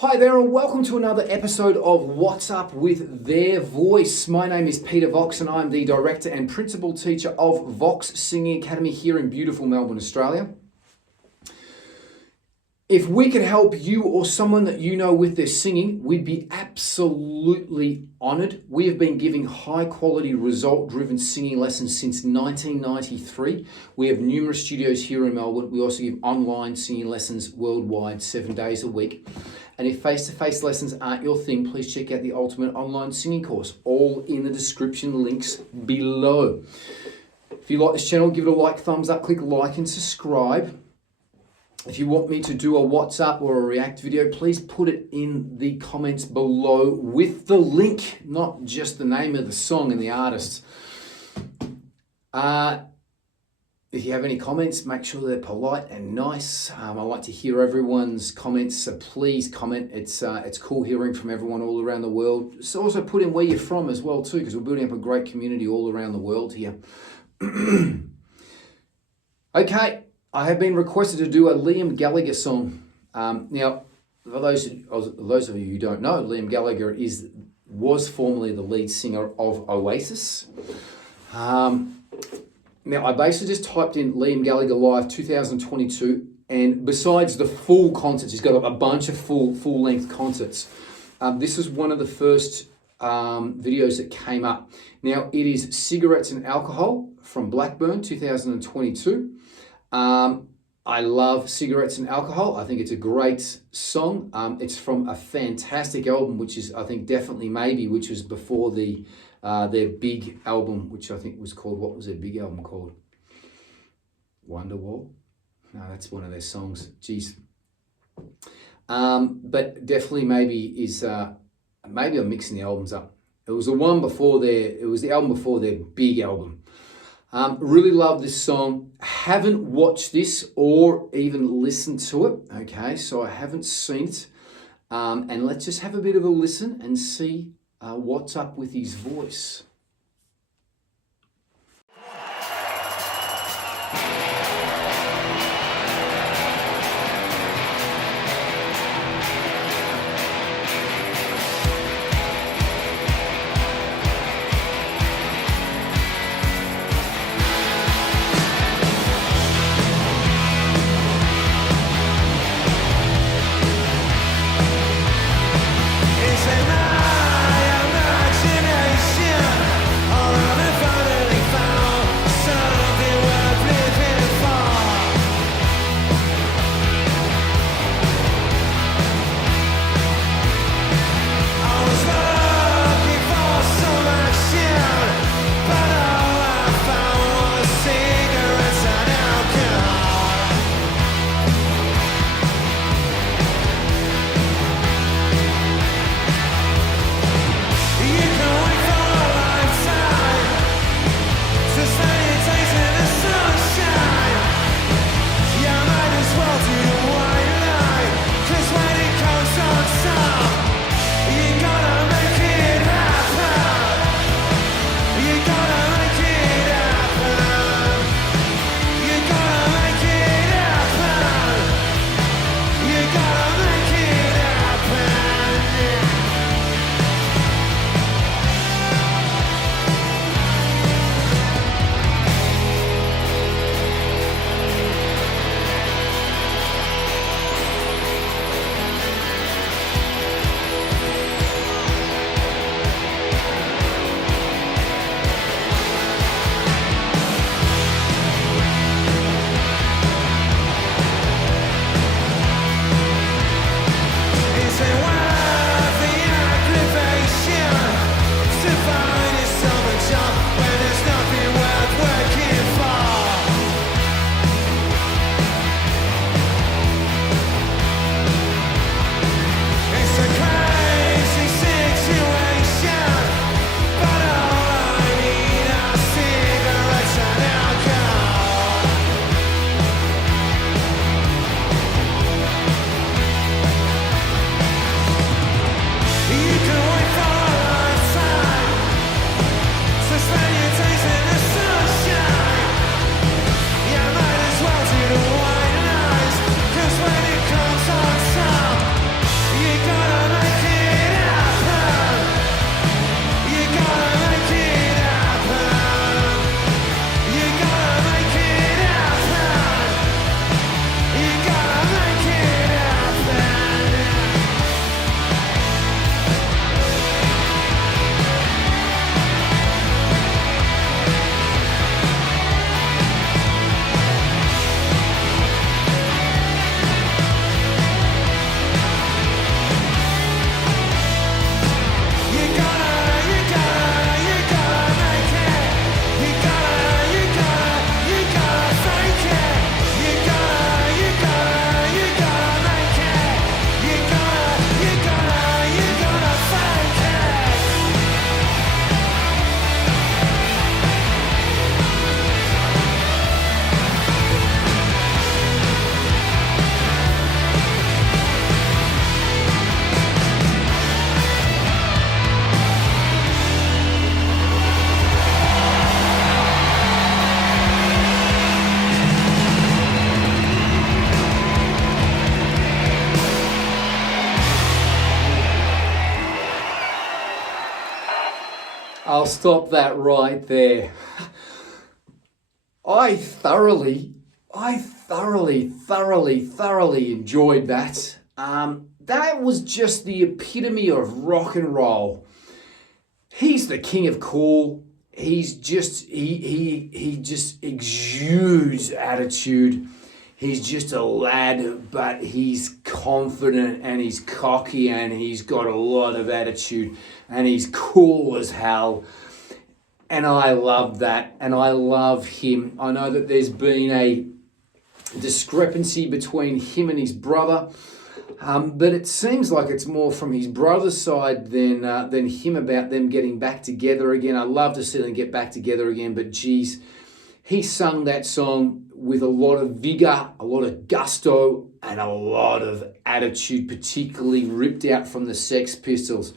Hi there and welcome to another episode of What's Up with Their Voice. My name is Peter Vox and I'm the Director and Principal Teacher of Vox Singing Academy here in beautiful Melbourne, Australia. If we could help you or someone that you know with their singing, we'd be absolutely honoured. We have been giving high quality result-driven singing lessons since 1993. We have numerous studios here in Melbourne. We also give online singing lessons worldwide 7 days a week. And if face-to-face lessons aren't your thing, please check out the Ultimate Online Singing Course, all in the description links below. If you like this channel, give it a like, thumbs up, click like and subscribe. If you want me to do a WhatsApp or a React video, please put it in the comments below with the link, not just the name of the song and the artist. If you have any comments, make sure they're polite and nice. I like to hear everyone's comments, so please comment. It's cool hearing from everyone all around the world. So also put in where you're from as well too, because we're building up a great community all around the world here. Okay, I have been requested to do a Liam Gallagher song. Now, for those of you who don't know, Liam Gallagher was formerly the lead singer of Oasis. Now, I basically just typed in Liam Gallagher Live 2022, and besides the full concerts, he's got a bunch of full-length concerts. This was one of the first videos that came up. Now, it is Cigarettes and Alcohol from Blackburn 2022. I love Cigarettes and Alcohol. I think it's a great song. It's from a fantastic album, which is, I think, which was before their big album, which I think was called, what was their big album called? Wonderwall? No, that's one of their songs. Jeez. But definitely maybe I'm mixing the albums up. It was the album before their big album. Really love this song. Haven't watched this or even listened to it. Okay, so I haven't seen it. And let's just have a bit of a listen and see what's up with his voice. It's an imagination. I'll stop that right there. I thoroughly enjoyed that. That was just the epitome of rock and roll. He's the king of cool. He's just he just exudes attitude. He's just a lad, but he's confident and he's cocky and he's got a lot of attitude and he's cool as hell. And I love that, and I love him. I know that there's been a discrepancy between him and his brother, but it seems like it's more from his brother's side than him about them getting back together again. I'd love to see them get back together again, but geez, he sung that song with a lot of vigor, a lot of gusto, and a lot of attitude, particularly ripped out from the Sex Pistols.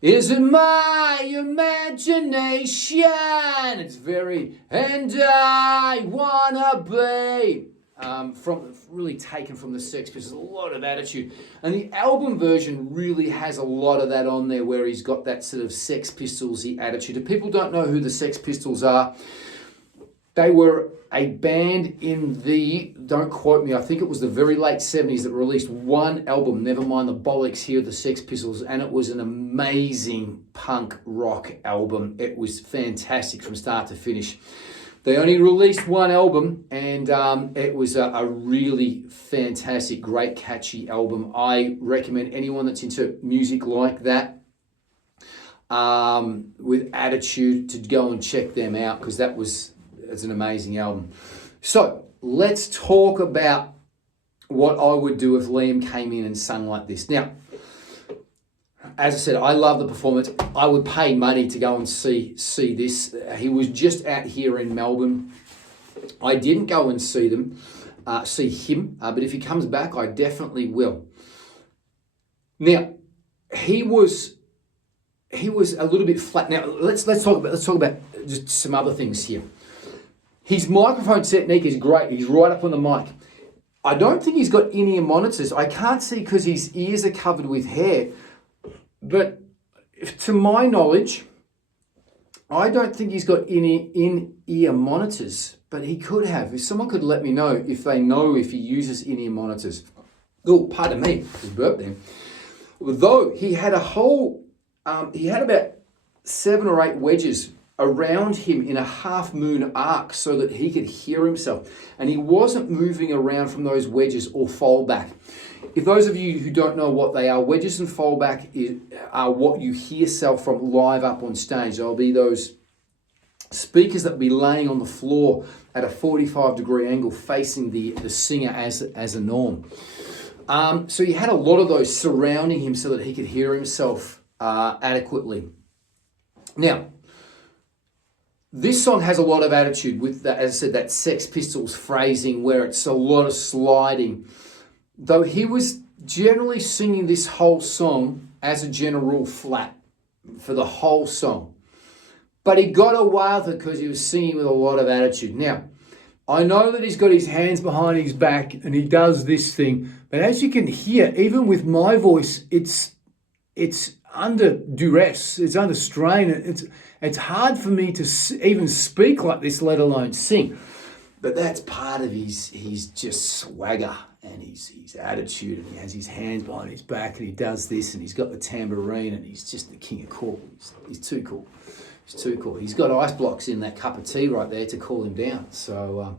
Is it my imagination? It's very, and I wanna be. From really taken from the Sex Pistols, a lot of attitude. And the album version really has a lot of that on there where he's got that sort of Sex Pistols-y attitude. If people don't know who the Sex Pistols are, they were a band in the, don't quote me, I think it was the very late 70s that released one album, never mind the bollocks here, the Sex Pistols, and it was an amazing punk rock album. It was fantastic from start to finish. They only released one album, and it was a really fantastic, great, catchy album. I recommend anyone that's into music like that, with attitude, to go and check them out, because it's an amazing album. So let's talk about what I would do if Liam came in and sung like this. Now, as I said, I love the performance. I would pay money to go and see this. He was just out here in Melbourne. I didn't go and see him, but if he comes back, I definitely will. Now, he was a little bit flat. Now, let's talk about just some other things here. His microphone technique is great. He's right up on the mic. I don't think he's got in-ear monitors. I can't see because his ears are covered with hair. But to my knowledge, I don't think he's got in-ear monitors, but he could have. If someone could let me know if they know if he uses in-ear monitors. Oh, pardon me, just burped there. Though he had he had about 7 or 8 wedges around him in a half moon arc so that he could hear himself. And he wasn't moving around from those wedges or fold back. If those of you who don't know what they are, wedges and foldback are what you hear yourself from live up on stage. There'll be those speakers that will be laying on the floor at a 45-degree angle facing the singer as a norm. So he had a lot of those surrounding him so that he could hear himself adequately. Now, this song has a lot of attitude with, as I said, that Sex Pistols phrasing where it's a lot of sliding. Though he was generally singing this whole song as a general rule flat for the whole song. But he got away with it because he was singing with a lot of attitude. Now, I know that he's got his hands behind his back and he does this thing. But as you can hear, even with my voice, it's under duress. It's under strain. It's hard for me to even speak like this, let alone sing. But that's part of his just swagger and his attitude, and he has his hands behind his back and he does this and he's got the tambourine and he's just the king of cool. He's too cool. He's too cool. He's got ice blocks in that cup of tea right there to cool him down. So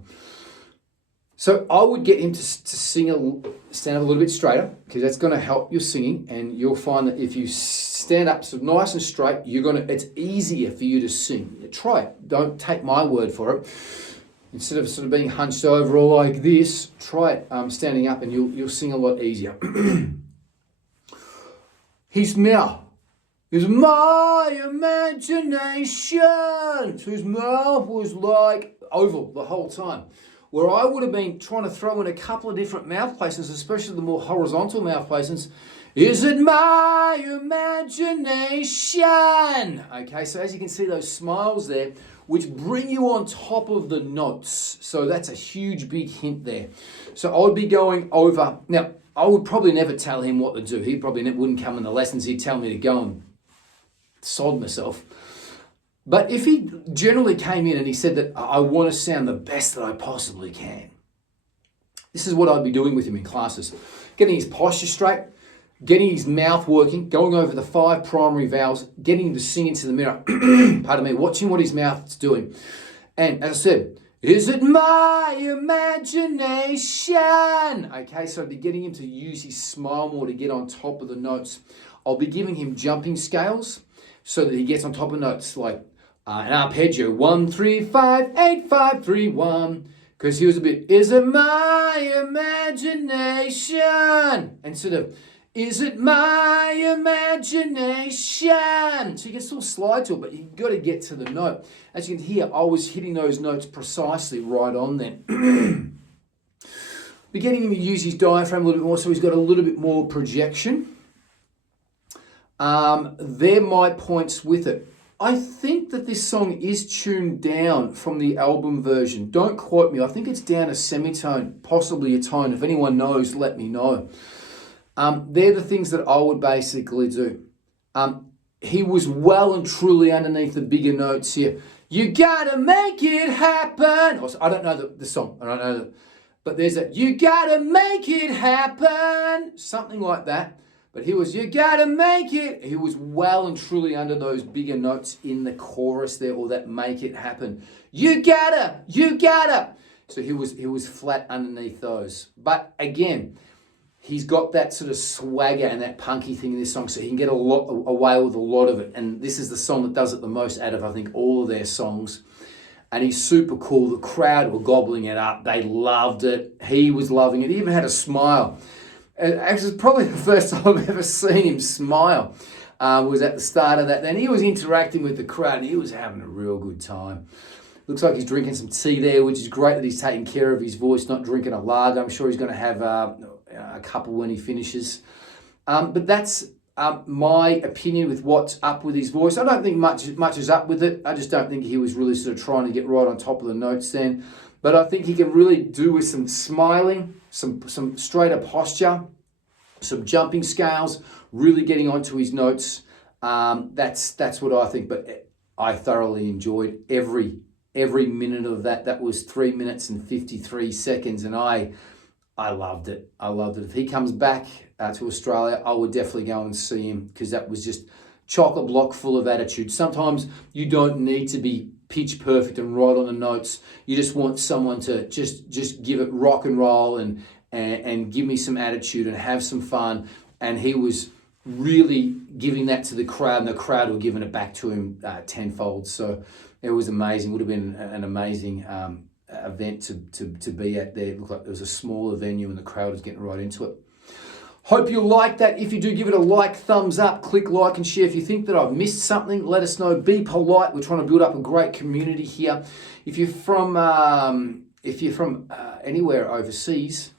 I would get him to stand up a little bit straighter, because that's going to help your singing, and you'll find that if you stand up so nice and straight, it's easier for you to sing. Try it. Don't take my word for it. Instead of sort of being hunched over or like this, try it standing up and you'll sing a lot easier. His mouth is my imagination. So his mouth was like oval the whole time. Where I would have been trying to throw in a couple of different mouth placements, especially the more horizontal mouth placements. Is it my imagination? Okay, so as you can see, those smiles there, which bring you on top of the notes. So that's a huge, big hint there. So I would be going over. Now, I would probably never tell him what to do. He probably wouldn't come in the lessons. He'd tell me to go and sod myself. But if he generally came in and he said that I want to sound the best that I possibly can, this is what I'd be doing with him in classes. Getting his posture straight, getting his mouth working, going over the 5 primary vowels, getting him to sing into the mirror, pardon me, watching what his mouth's doing. And as I said, is it my imagination? Okay, so I'd be getting him to use his smile more to get on top of the notes. I'll be giving him jumping scales so that he gets on top of notes like an arpeggio, 1, 3, 5, 8, 5, 3, 1. Because he was a bit, is it my imagination? Instead of, is it my imagination? So you can still slide to it, but you've got to get to the note. As you can hear, I was hitting those notes precisely right on then. We're getting him to use his diaphragm a little bit more, so he's got a little bit more projection. They're my points with it. I think that this song is tuned down from the album version. Don't quote me. I think it's down a semitone, possibly a tone. If anyone knows, let me know. They're the things that I would basically do. He was well and truly underneath the bigger notes here. You gotta make it happen. I don't know the song. I don't know that. But there's a, you gotta make it happen. Something like that. But he was, you gotta make it. He was well and truly under those bigger notes in the chorus there, or that make it happen. You gotta. So he was flat underneath those. But again, he's got that sort of swagger and that punky thing in this song, so he can get away with a lot of it. And this is the song that does it the most out of, I think, all of their songs. And he's super cool. The crowd were gobbling it up. They loved it. He was loving it. He even had a smile. Actually, it's probably the first time I've ever seen him smile. Was at the start of that. Then he was interacting with the crowd and he was having a real good time. Looks like he's drinking some tea there, which is great that he's taking care of his voice, not drinking a lager. I'm sure he's going to have a couple when he finishes. But that's my opinion with what's up with his voice. I don't think much is up with it. I just don't think he was really sort of trying to get right on top of the notes then. But I think he can really do with some smiling, some straighter posture, some jumping scales, really getting onto his notes. That's what I think. But I thoroughly enjoyed every minute of that. That was 3 minutes and 53 seconds, and I loved it. I loved it. If he comes back to Australia, I would definitely go and see him, because that was just chock-a-block full of attitude. Sometimes you don't need to be pitch perfect and right on the notes. You just want someone to just give it rock and roll and give me some attitude and have some fun. And he was really giving that to the crowd, and the crowd were giving it back to him tenfold. So it was amazing. Would have been an amazing event to be at there. It looked like there was a smaller venue and the crowd was getting right into it. Hope you like that. If you do, give it a like, thumbs up, click like and share. If you think that I've missed something, let us know. Be polite. We're trying to build up a great community here. If you're from anywhere overseas,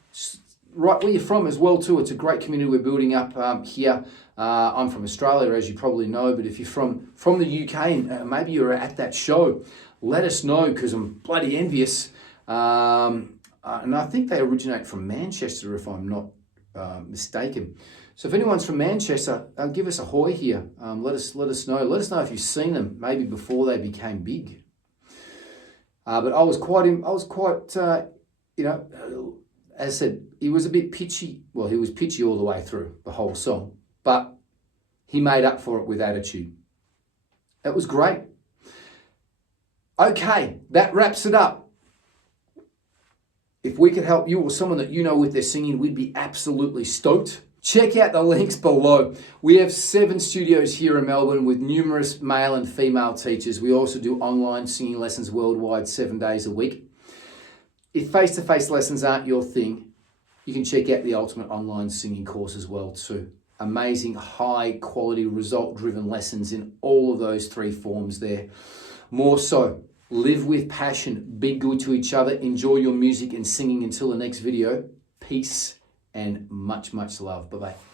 right where you're from as well too, it's a great community we're building up here. I'm from Australia, as you probably know, but if you're from the UK and maybe you're at that show, let us know, because I'm bloody envious. And I think they originate from Manchester, if I'm not mistaken. So if anyone's from Manchester, give us a hoy here. Let us know. Let us know if you've seen them, maybe before they became big. But I was quite, as I said, he was a bit pitchy. Well, he was pitchy all the way through the whole song, but he made up for it with attitude. It was great. Okay, that wraps it up. If we could help you or someone that you know with their singing, we'd be absolutely stoked. Check out the links below. We have 7 studios here in Melbourne with numerous male and female teachers. We also do online singing lessons worldwide 7 days a week. If face-to-face lessons aren't your thing, you can check out the Ultimate Online Singing course as well too. Amazing, high quality, result-driven lessons in all of those 3 forms there. More so, live with passion, be good to each other, enjoy your music and singing. Until the next video, peace and much, much love. Bye-bye.